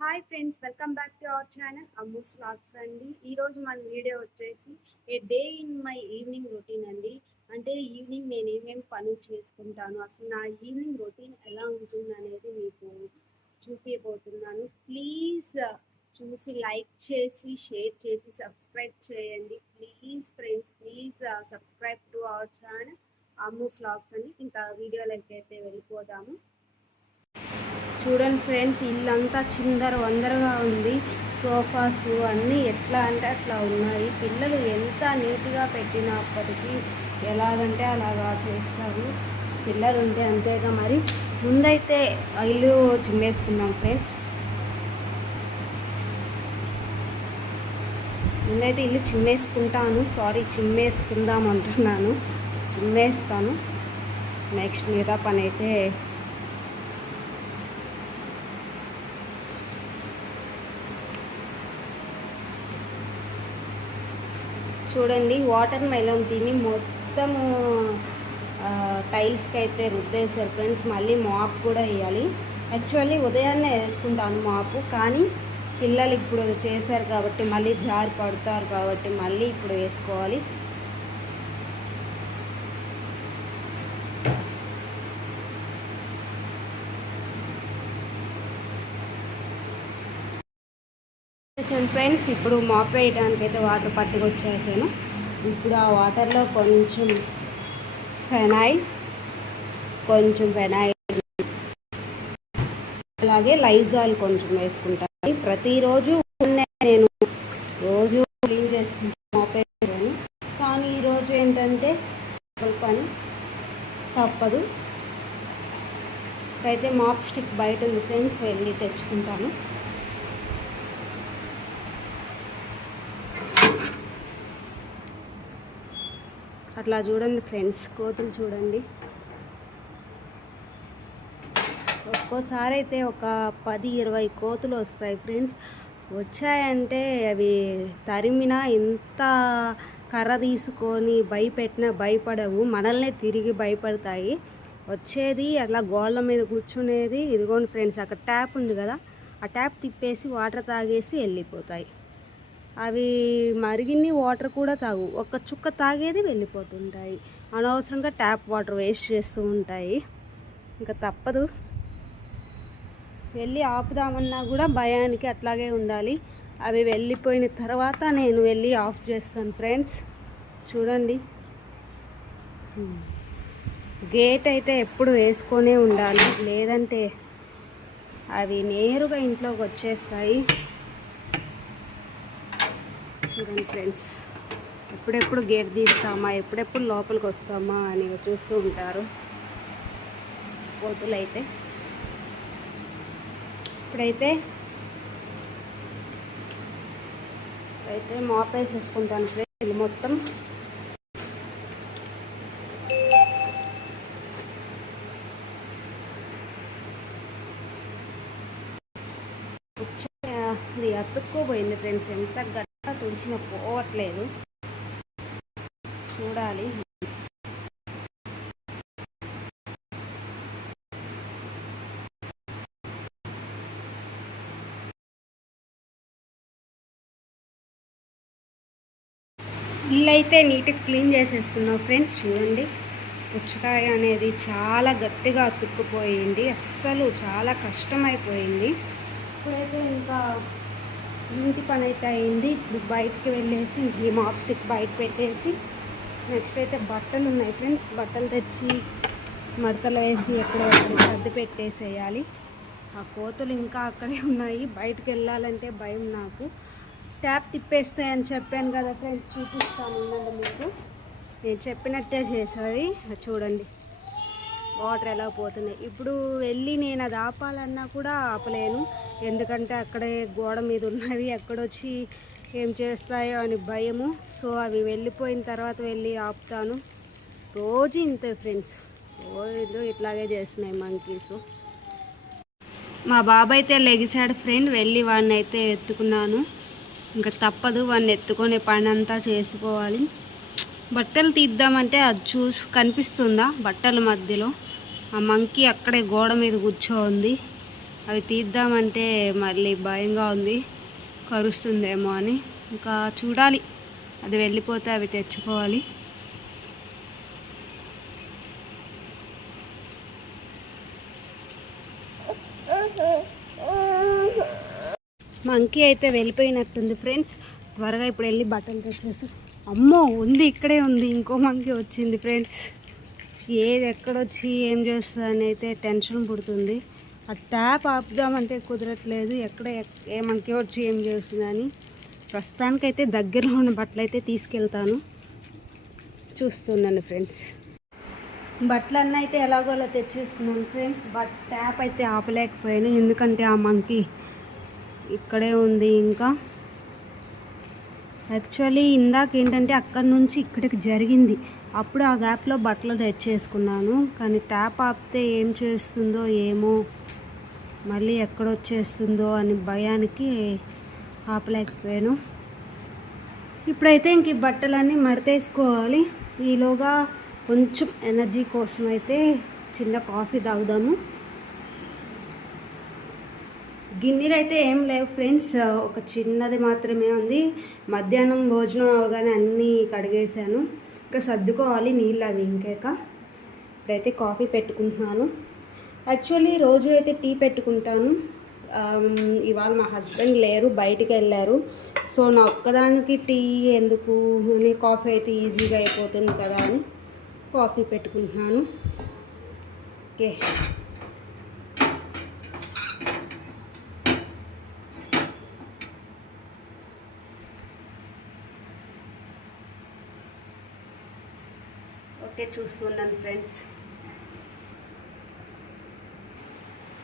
Hi friends, welcome back to our channel Ammu's vlogs అండి. ఈరోజు మన వీడియో వచ్చేసి a day in my evening routine అండి. అంటే ఈవినింగ్ నేను ఏమేమి పనులు చేసుకుంటాను, అసలు నా ఈవినింగ్ రొటీన్ ఎలా ఉంటుంది అనేది మీకు చూపించబోతున్నాను. ప్లీజ్ చూసి లైక్ చేసి షేర్ చేసి సబ్స్క్రైబ్ చేయండి. Please friends, please subscribe to our channel Ammu's vlogs అండి. ఇంకా వీడియోలోకి అయితే వెళ్ళిపోదాము. చూడండి ఫ్రెండ్స్, ఇల్లంతా చిందర వందరగా ఉంది. సోఫాస్ అన్నీ ఎట్లా అంటే అట్లా ఉన్నాయి. పిల్లలు ఎంత నీట్గా పెట్టినప్పటికీ ఎలాగంటే అలాగా చేస్తారు. పిల్లలు ఉంటే అంతేగా. మరి ముందైతే ఇల్లు చిమ్మేసుకున్నాం ఫ్రెండ్స్. ముందైతే ఇల్లు చిమ్మేసుకుందాం అంటున్నాను. చిమ్మేస్తాను. నెక్స్ట్ మిగతా పని అయితే చూడండి, వాటర్ మెలన్ తిని మొత్తము టైల్స్కి అయితే రుద్దేశారు ఫ్రెండ్స్. మళ్ళీ మాప్ కూడా వేయాలి. యాక్చువల్లీ ఉదయాన్నే వేసుకుంటాను మాపు, కానీ పిల్లలు ఇప్పుడు చేశారు కాబట్టి మళ్ళీ జారి పడతారు కాబట్టి మళ్ళీ ఇప్పుడు వేసుకోవాలి. ఫ్రెండ్స్, ఇప్పుడు మాప్ వేయడానికి అయితే వాటర్ పట్టుకొచ్చేసాను. ఇప్పుడు ఆ వాటర్లో కొంచెం ఫెనాయిల్ అలాగే లైజాల్ కొంచెం వేసుకుంటాను. ప్రతిరోజు నేను రోజు క్లీన్ చేసుకుంటాను, మాప్ వేసాను. కానీ ఈరోజు ఏంటంటే పని తప్పదు. అయితే మాప్ స్టిక్ బయట ఉంది ఫ్రెండ్స్, వెళ్ళి తెచ్చుకుంటాను. అట్లా చూడండి ఫ్రెండ్స్, కోతులు చూడండి. ఒక్కోసారి అయితే ఒక 10-20 కోతులు వస్తాయి ఫ్రెండ్స్. వచ్చాయంటే అవి తరిమినా ఎంత కర్ర తీసుకొని భయపెట్టినా భయపడవు, మనల్నే తిరిగి భయపడతాయి. వచ్చేది అట్లా గోళ్ళ మీద కూర్చునేది. ఇదిగోండి ఫ్రెండ్స్, అక్కడ ట్యాప్ ఉంది కదా, ఆ ట్యాప్ తిప్పేసి వాటర్ తాగేసి వెళ్ళిపోతాయి. అవి మరిగిన్ని వాటర్ కూడా తాగు, ఒక్క చుక్క తాగేది వెళ్ళిపోతుంటాయి. అనవసరంగా ట్యాప్ వాటర్ వేస్ట్ చేస్తూ ఉంటాయి. ఇంకా తప్పదు, వెళ్ళి ఆపుదామన్నా కూడా భయానికి అట్లాగే ఉండాలి. అవి వెళ్ళిపోయిన తర్వాత నేను వెళ్ళి ఆఫ్ చేస్తాను ఫ్రెండ్స్. చూడండి, గేట్ అయితే ఎప్పుడు వేసుకొనే ఉండాలి, లేదంటే అవి నేరుగా ఇంట్లోకి వచ్చేస్తాయి. చూడండి ఫ్రెండ్స్, ఎప్పుడెప్పుడు గేట్ తీస్తామా, ఎప్పుడెప్పుడు లోపలికి వస్తామా అని చూస్తూ ఉంటారు కోతులు అయితే. ఇప్పుడైతే మాప్ వేసేసుకుంటాను ఫ్రెండ్స్ మొత్తం. ఇది అతుక్కోపోయింది ఫ్రెండ్స్, ఎంత గట్టిగా తుడిచిన పోవట్లేదు. చూడాలి. ఇల్లు అయితే నీట్గా క్లీన్ చేసేసుకున్నాం ఫ్రెండ్స్. చూడండి, పుచ్చకాయ అనేది చాలా గట్టిగా అతుక్కుపోయింది, అస్సలు చాలా కష్టమైపోయింది. ఇప్పుడైతే ఇంకా ఇంటి పని అయితే అయింది. ఇప్పుడు బయటకు వెళ్ళేసి ఈ మాప్ స్టిక్ బయట పెట్టేసి నెక్స్ట్ అయితే బట్టలు ఉన్నాయి ఫ్రెండ్స్, బట్టలు తెచ్చి మడతలు వేసి ఎక్కడెక్కడ సర్ది పెట్టేసేయాలి. ఆ కోతులు ఇంకా అక్కడే ఉన్నాయి. బయటకు వెళ్ళాలంటే భయం నాకు. ట్యాప్ తిప్పేస్తాయని చెప్పాను కదా ఫ్రెండ్స్, చూపిస్తాను ఉండండి మీకు. నేను చెప్పినట్టే చేసేది. చూడండి వాటర్ ఎలా పోతున్నాయి. ఇప్పుడు వెళ్ళి నేను అది ఆపాలన్నా కూడా ఆపలేను, ఎందుకంటే అక్కడే గోడ మీద ఉన్నవి, ఎక్కడొచ్చి ఏం చేస్తాయో అని భయము. సో అవి వెళ్ళిపోయిన తర్వాత వెళ్ళి ఆపుతాను. రోజు ఇంతే ఫ్రెండ్స్, రోజు ఇట్లాగే చేస్తున్నాయి మంకీస్. మా బాబాయ్ అయితే లెగిసాడు ఫ్రెండ్, వెళ్ళి వాడిని అయితే ఎత్తుకున్నాను. ఇంకా తప్పదు, వాడిని ఎత్తుకునే పని అంతా చేసుకోవాలి. బట్టలు తీద్దామంటే అది కనిపిస్తుందా బట్టల మధ్యలో ఆ మంకీ అక్కడే గోడ మీద కూర్చోంది. అవి తీద్దామంటే మళ్ళీ భయంగా ఉంది, కరుస్తుందేమో అని. ఇంకా చూడాలి, అది వెళ్ళిపోతే అవి తెచ్చుకోవాలి. మంకీ అయితే వెళ్ళిపోయినట్టుంది ఫ్రెండ్స్. త్వరగా ఇప్పుడు వెళ్ళి బట్టలు తెచ్చేసి, అమ్మో ఉంది, ఇక్కడే ఉంది, ఇంకో మంకీ వచ్చింది ఫ్రెండ్స్. ఏది ఎక్కడొచ్చి ఏం చేస్తుంది అని అయితే టెన్షన్ పుడుతుంది. ఆ ట్యాప్ ఆపుదామంటే కుదరట్లేదు, ఎక్కడ ఏ మంకీ వచ్చి ఏం చేస్తుందని. ప్రస్తుతానికైతే దగ్గరలో ఉన్న బట్టలు అయితే తీసుకెళ్తాను. చూస్తున్నాను ఫ్రెండ్స్. బట్టలన్నీ అయితే ఎలాగోలా తెచ్చేస్తున్నాను ఫ్రెండ్స్. బట్ ట్యాప్ అయితే ఆపలేకపోయాను, ఎందుకంటే ఆ మంకీ ఇక్కడే ఉంది. ఇంకా యాక్చువల్లీ ఇందాక ఏంటంటే అక్కడి నుంచి ఇక్కడికి జరిగింది, అప్పుడు ఆ గ్యాప్లో బట్టలు తెచ్చేసుకున్నాను. కానీ ట్యాప్ ఆపితే ఏం చేస్తుందో ఏమో, మళ్ళీ ఎక్కడొచ్చేస్తుందో అని భయానికి ఆపలేకపోయాను. ఇప్పుడైతే ఇంక ఈ బట్టలన్నీ మడతేసుకోవాలి. ఈలోగా కొంచెం ఎనర్జీ కోసం అయితే చిన్న కాఫీ తాగుదాము. గిన్నెలు అయితే ఏం లేవు ఫ్రెండ్స్, ఒక చిన్నది మాత్రమే ఉంది. మధ్యాహ్నం భోజనం అవగానే అన్నీ కడిగేసాను, ఇంకా సర్దుకోవాలి నీళ్ళు అవి ఇంకేక. ఇప్పుడైతే కాఫీ పెట్టుకుంటున్నాను. యాక్చువల్లీ రోజు అయితే టీ పెట్టుకుంటాను. ఇవాళ మా హస్బెండ్ లేరు, బయటికి వెళ్ళారు. సో నా ఒక్కదానికి టీ ఎందుకు అని, కాఫీ అయితే ఈజీగా అయిపోతుంది కదా అని కాఫీ పెట్టుకుంటున్నాను. ఓకే, ఓకే చూస్తున్నాను ఫ్రెండ్స్.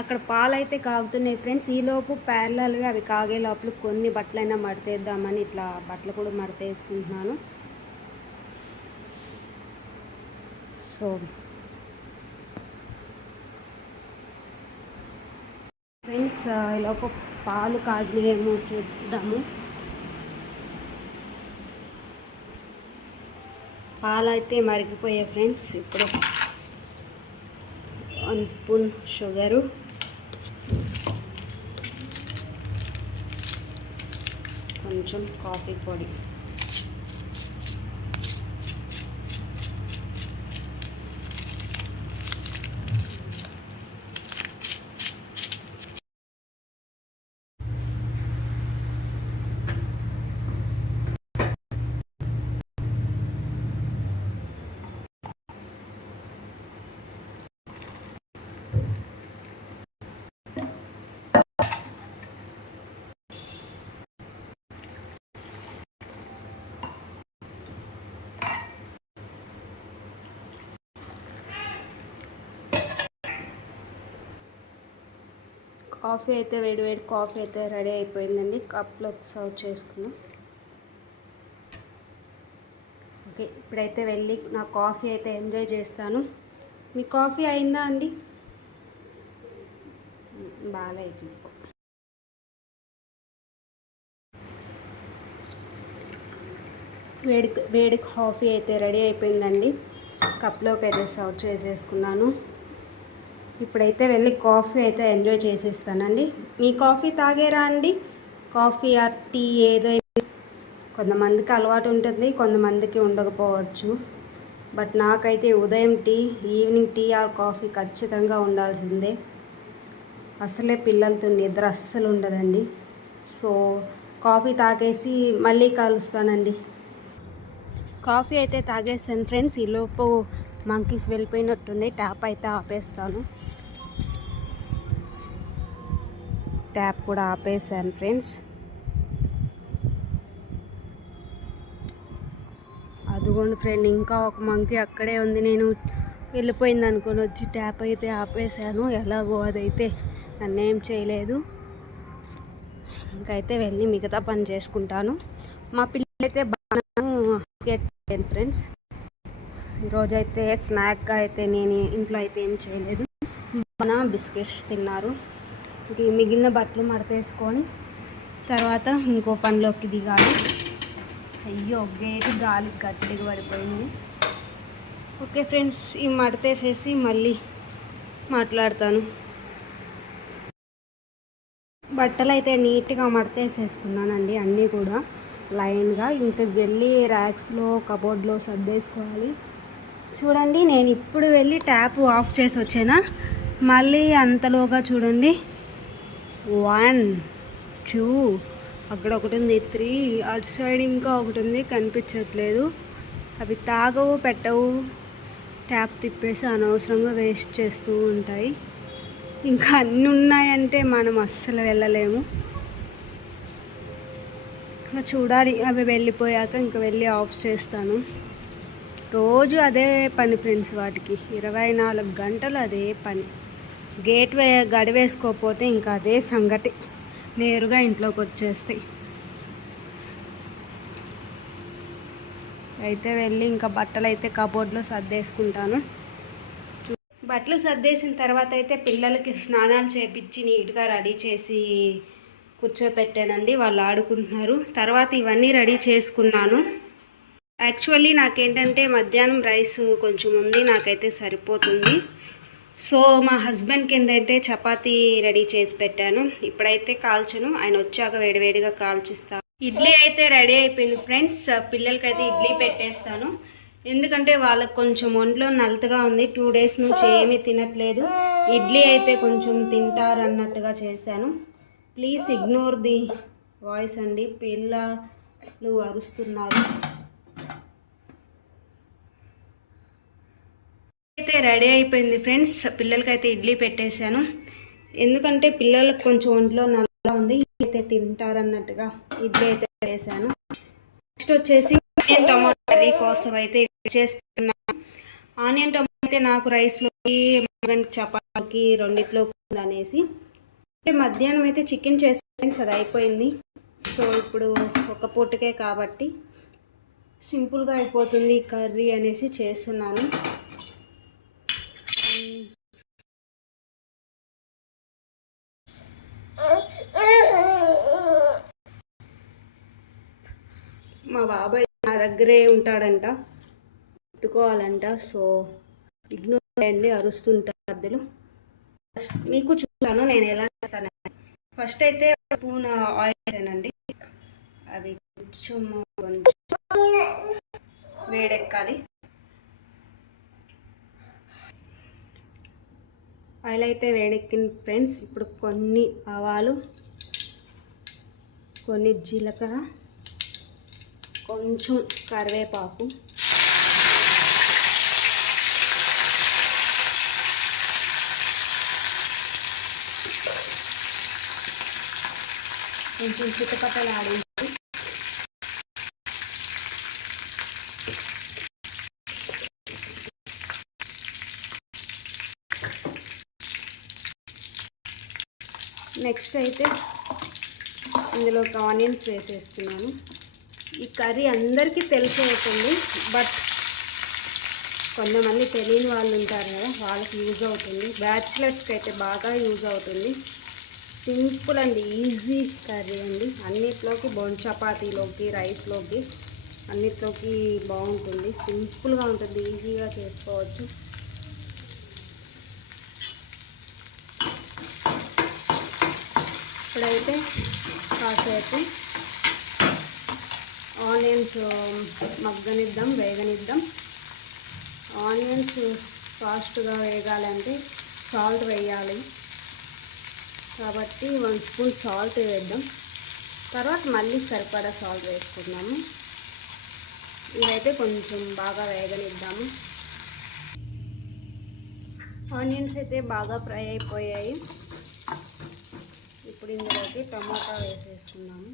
అక్కడ పాలు అయితే కాగుతున్నాయి ఫ్రెండ్స్. ఈలోపు ప్యారలల్గా అవి కాగే లోపల కొన్ని బట్టలైనా మడతేద్దామని ఇట్లా బట్టలు కూడా మడతేసుకుంటున్నాను. సో ఫ్రెండ్స్, ఈలోపు పాలు కాగినేమో చూద్దాము. పాలు అయితే మరిగిపోయాయి ఫ్రెండ్స్. ఇప్పుడు 1 స్పూన్ షుగరు, కొంచెం కాఫీ పొడి, కాఫీ అయితే వేడి కాఫీ అయితే రెడీ అయిపోయిందండి. కప్లోకి సర్వ్ చేసుకున్నాం. ఓకే, ఇప్పుడైతే వెళ్ళి నా కాఫీ అయితే ఎంజాయ్ చేస్తాను. మీ కాఫీ అయిందా అండి? బాగాలేదు. వేడి కాఫీ అయితే రెడీ అయిపోయిందండి. కప్లోకి అయితే సర్వ్ చేసేసుకున్నాను. ఇప్పుడైతే వెళ్ళి కాఫీ అయితే ఎంజాయ్ చేసేస్తానండి. మీ కాఫీ తాగేరా అండి? కాఫీ ఆర్ టీ ఏదైనా కొంతమందికి అలవాటు ఉంటుంది, కొంతమందికి ఉండకపోవచ్చు. బట్ నాకైతే ఉదయం tea, evening tea or coffee ఖచ్చితంగా ఉండాల్సిందే. అసలే పిల్లలతో నిద్ర అస్సలు ఉండదండి. సో కాఫీ తాగేసి మళ్ళీ కలుస్తానండి. కాఫీ అయితే తాగేస్తాను ఫ్రెండ్స్. ఈలోపు మంకీస్ వెళ్ళిపోయినట్టుంది. ట్యాప్ అయితే ఆపేస్తాను. ట్యాప్ కూడా ఆపేసాను ఫ్రెండ్స్. అదిగోండి ఫ్రెండ్, ఇంకా ఒక మంకీ అక్కడే ఉంది. నేను వెళ్ళిపోయింది అనుకొని వచ్చి ట్యాప్ అయితే ఆపేసాను. ఎలాగో అదైతే నన్నేం చేయలేదు. ఇంకైతే వెళ్ళి మిగతా పని చేసుకుంటాను. మా పిల్లలైతే బాగా ఫ్రెండ్స్. ఈరోజైతే స్నాక్గా అయితే నేను ఇంట్లో అయితే ఏం చేయలేదు, బిస్కెట్స్ తిన్నారు. ఇంక మిగిలిన బట్టలు మడతేసుకొని తర్వాత ఇంకో పనిలోకి దిగాలి. అయ్యో, గేట్ గాలి గట్టిగా పడిపోయింది. ఓకే ఫ్రెండ్స్, ఈ మడతేసేసి మళ్ళీ మాట్లాడతాను. బట్టలు అయితే నీట్గా మడతేసేసుకున్నానండి, అన్నీ కూడా లైన్గా. ఇంకా వెళ్ళి ర్యాక్స్లో కబోర్డ్లో సర్దేసుకోవాలి. చూడండి, నేను ఇప్పుడు వెళ్ళి ట్యాప్ ఆఫ్ చేసి వచ్చానా, మళ్ళీ అంతలోగా చూడండి 1 2 అక్కడ ఒకటి ఉంది, 3 అటు సైడ్ ఇంకా ఒకటి ఉంది, కనిపించట్లేదు. అవి తాగవు పెట్టవు, ట్యాప్ తిప్పేసి అనవసరంగా వేస్ట్ చేస్తూ ఉంటాయి. ఇంకా అన్నీ ఉన్నాయంటే మనం అస్సలు వెళ్ళలేము. ఇంకా చూడాలి, అవి వెళ్ళిపోయాక ఇంకా వెళ్ళి ఆఫ్ చేస్తాను. రోజు అదే పని ఫ్రెండ్స్, వాటికి 24 గంటలు అదే పని. గేట్ గడివేసుకోకపోతే ఇంకా అదే సంగతి, నేరుగా ఇంట్లోకి వచ్చేస్తాయి. అయితే వెళ్ళి ఇంకా బట్టలు అయితే కబోర్డ్లో సర్దేసుకుంటాను. బట్టలు సర్దేసిన తర్వాత అయితే పిల్లలకి స్నానాలు చేపించి నీట్గా రెడీ చేసి కూర్చోపెట్టానండి. వాళ్ళు ఆడుకుంటున్నారు. తర్వాత ఇవన్నీ రెడీ చేసుకున్నాను. యాక్చువల్లీ నాకేంటంటే మధ్యాహ్నం రైస్ కొంచెం ఉంది, నాకైతే సరిపోతుంది. సో మా హస్బెండ్కి ఏంటంటే చపాతీ రెడీ చేసి పెట్టాను. ఇప్పుడైతే కాల్చను, ఆయన వచ్చాక వేడివేడిగా కాల్చిస్తాను. ఇడ్లీ అయితే రెడీ అయిపోయింది ఫ్రెండ్స్. పిల్లలకైతే ఇడ్లీ పెట్టేస్తాను, ఎందుకంటే వాళ్ళకి కొంచెం ఒంట్లో నలతగా ఉంది. 2 డేస్ నుంచి ఏమీ తినట్లేదు. ఇడ్లీ అయితే కొంచెం తింటారు అన్నట్టుగా చేశాను. ప్లీజ్ ఇగ్నోర్ ది వాయిస్ అండి, పిల్లలు అరుస్తున్నారు. అయితే రెడీ అయిపోయింది ఫ్రెండ్స్. పిల్లలకైతే ఇడ్లీ పెట్టేశాను, ఎందుకంటే పిల్లలకు కొంచెం ఒంట్లో నల్లగా ఉంది, అయితే తింటారన్నట్టుగా ఇడ్లీ అయితే వేసాను. నెక్స్ట్ వచ్చేసి ఆనియన్ టమాటా కర్రీ కోసం అయితే చేసుకున్నాను. ఆనియన్ టమాటా అయితే నాకు రైస్లోకి చపాతీకి రెండిట్లోకి అనేసి మధ్యాహ్నం అయితే చికెన్ చేసి అది అయిపోయింది. సో ఇప్పుడు ఒక పూటకే కాబట్టి సింపుల్గా అయిపోతుంది కర్రీ అనేసి చేస్తున్నాను. మా బాబాయ్ నా దగ్గరే ఉంటాడంట, పెట్టుకోవాలంట. సో ఇగ్నోర్ చేయండి, అరుస్తుంటారు మధ్యలో. ఫస్ట్ మీకు చూసాను నేను ఎలా చేస్తాను. ఫస్ట్ అయితే స్పూన్ ఆయిల్ వేసానండి, అది కొంచెం వేడెక్కాలి. ఆయిల్ అయితే వేడెక్కింది ఫ్రెండ్స్. ఇప్పుడు కొన్ని ఆవాలు, కొన్ని జీలకర్ర, కొంచెం కరివేపాకు, కొంచెం చిట్టపట్టలు ఆడించి నెక్స్ట్ అయితే ఇందులోకి ఆనియన్స్ వేసేస్తున్నాను. ఈ కర్రీ అందరికీ తెలిసిపోతుంది, బట్ కొంతమంది తెలియని వాళ్ళు ఉంటారు కదా, వాళ్ళకి యూజ్ అవుతుంది. బ్యాచిలర్స్కి అయితే బాగా యూజ్ అవుతుంది. సింపుల్ అండ్ ఈజీ కర్రీ అండి. అన్నిట్లోకి చపాతీలోకి, రైస్లోకి, అన్నిట్లోకి బాగుంటుంది. సింపుల్గా ఉంటుంది, ఈజీగా చేసుకోవచ్చు. ఇప్పుడైతే కాసేపు ఆనియన్స్ మగ్గనిద్దాం, వేగనిద్దాం. ఆనియన్స్ ఫాస్ట్గా వేగాలంటే సాల్ట్ వేయాలి, కాబట్టి 1 స్పూన్ సాల్ట్ వేద్దాం. తర్వాత మళ్ళీ సరిపడా సాల్ట్ వేసుకున్నాము. ఇవైతే కొంచెం బాగా వేగనిద్దాము. ఆనియన్స్ అయితే బాగా ఫ్రై అయిపోయాయి. ఇప్పుడు ఇందులోకి టమాటా వేసేస్తున్నాము.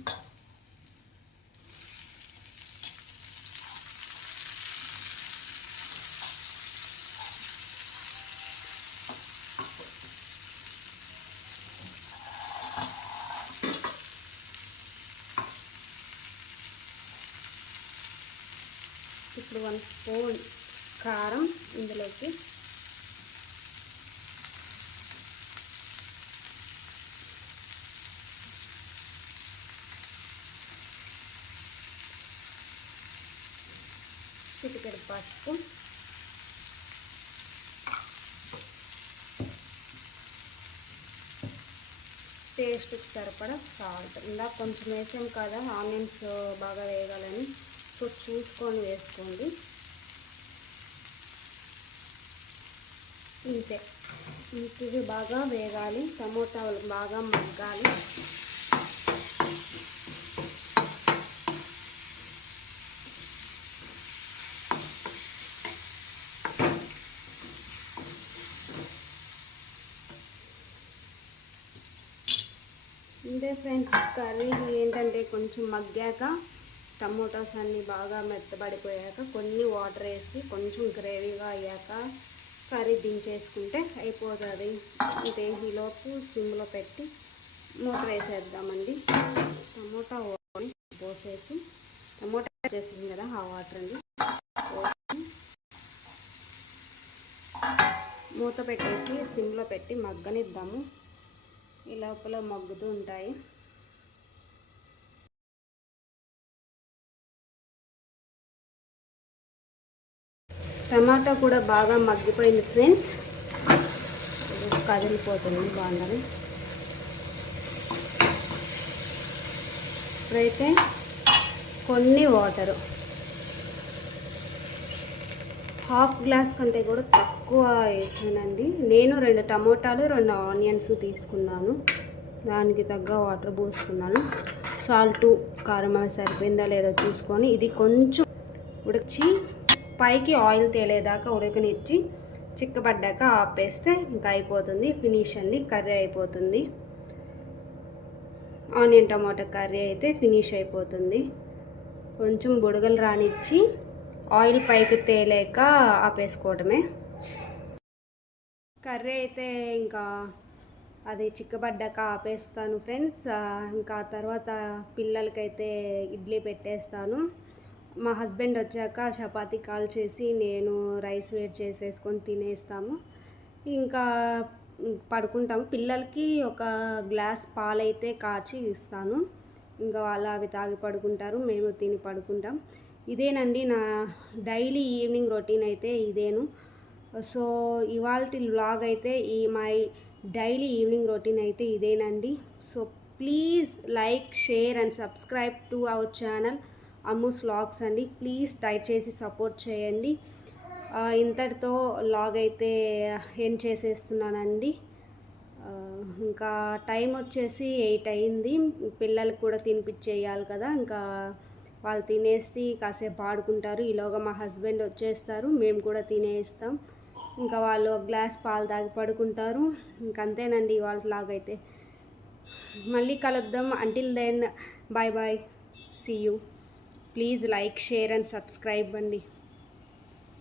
ఇప్పుడు 1 స్పూన్ కారం ఇందులోకి, చిటికెడు పసుపు, టేస్ట్కి సరిపడా సాల్ట్. ఇందాక కొంచెం వేసాం కదా ఆనియన్స్ బాగా వేగాలని, సో చూసుకొని వేసుకోండి. ఇంతే, ఇవి బాగా వేగాలి, టమోటాలు బాగా మగ్గాలి. ఇంతే ఫ్రెండ్స్, కర్రీ ఏంటంటే కొంచెం మగ్గాక టమోటాస్ అన్నీ బాగా మెత్తబడిపోయాక కొన్ని వాటర్ వేసి కొంచెం గ్రేవీగా అయ్యాక కర్రీ దించేసుకుంటే అయిపోతుంది. ఇంతే, ఈలోపు సిమ్లో పెట్టి మూత వేసేద్దామండి. టమోటా పోసేసి, టమోటా చేసింది కదా ఆ వాటర్ అండి మూత పెట్టేసి సిమ్లో పెట్టి మగ్గనిద్దాము. ఈ లోపల మగ్గుతూ ఉంటాయి. టమాటా కూడా బాగా మగ్గిపోయింది ఫ్రెండ్స్, కదిలిపోతుంది బాగుందని. ఇప్పుడైతే కొన్ని వాటరు, హాఫ్ గ్లాస్ కంటే కూడా తక్కువ వేసానండి. నేను 2 టమోటాలు 2 ఆనియన్స్ తీసుకున్నాను, దానికి తగ్గ వాటర్ పోసుకున్నాను. సాల్టు కారం సరిపోయిందా లేదో చూసుకొని ఇది కొంచెం ఉడిచి పైకి ఆయిల్ తేలేదాకా ఉడకనిచ్చి చిక్కబడ్డాక ఆపేస్తే ఇంకా అయిపోతుంది. ఫినిష్ అండి, కర్రీ అయిపోతుంది. ఆనియన్ టమాటా కర్రీ అయితే ఫినిష్ అయిపోతుంది. కొంచెం బుడగలు రానిచ్చి ఆయిల్ పైకి తేలేక ఆపేసుకోవడమే. కర్రీ అయితే ఇంకా అది చిక్కబడ్డాక ఆపేస్తాను ఫ్రెండ్స్. ఇంకా తర్వాత పిల్లలకైతే ఇడ్లీ పెట్టేస్తాను. మా హస్బెండ్ వచ్చాక చపాతీ కాల్ చేసి నేను రైస్ వేడి చేసేసుకొని తినేస్తాము, ఇంకా పడుకుంటాము. పిల్లలకి ఒక గ్లాస్ పాలైతే కాచి ఇస్తాను, ఇంకా వాళ్ళు అవి తాగి పడుకుంటారు, మేము తిని పడుకుంటాం. ఇదేనండి నా డైలీ ఈవినింగ్ రొటీన్ అయితే ఇదేను. సో ఇవాల్టి వ్లాగ్ అయితే మై డైలీ ఈవినింగ్ రొటీన్ అయితే ఇదేనండి. So please like, share and subscribe to our channel Ammu's vlogs అండి. ప్లీజ్ దయచేసి సపోర్ట్ చేయండి. ఇంతటితో వ్లాగ్ అయితే ఎండ్ చేసేస్తున్నానండి. ఇంకా టైం వచ్చేసి 8 అయింది. పిల్లలకు కూడా తినిపించేయాలి కదా, ఇంకా వాళ్ళు తినేసి కాసేపు ఆడుకుంటారు. ఈలోగా మా హస్బెండ్ వచ్చేస్తారు, మేము కూడా తినేస్తాం. ఇంకా వాళ్ళు ఒక గ్లాస్ పాలు తాగి పడుకుంటారు. ఇంకంతేనండి ఇవాళ వ్లాగ్ అయితే. మళ్ళీ కలుద్దాం. Until then bye bye, see you. Please like, share and subscribe అండి.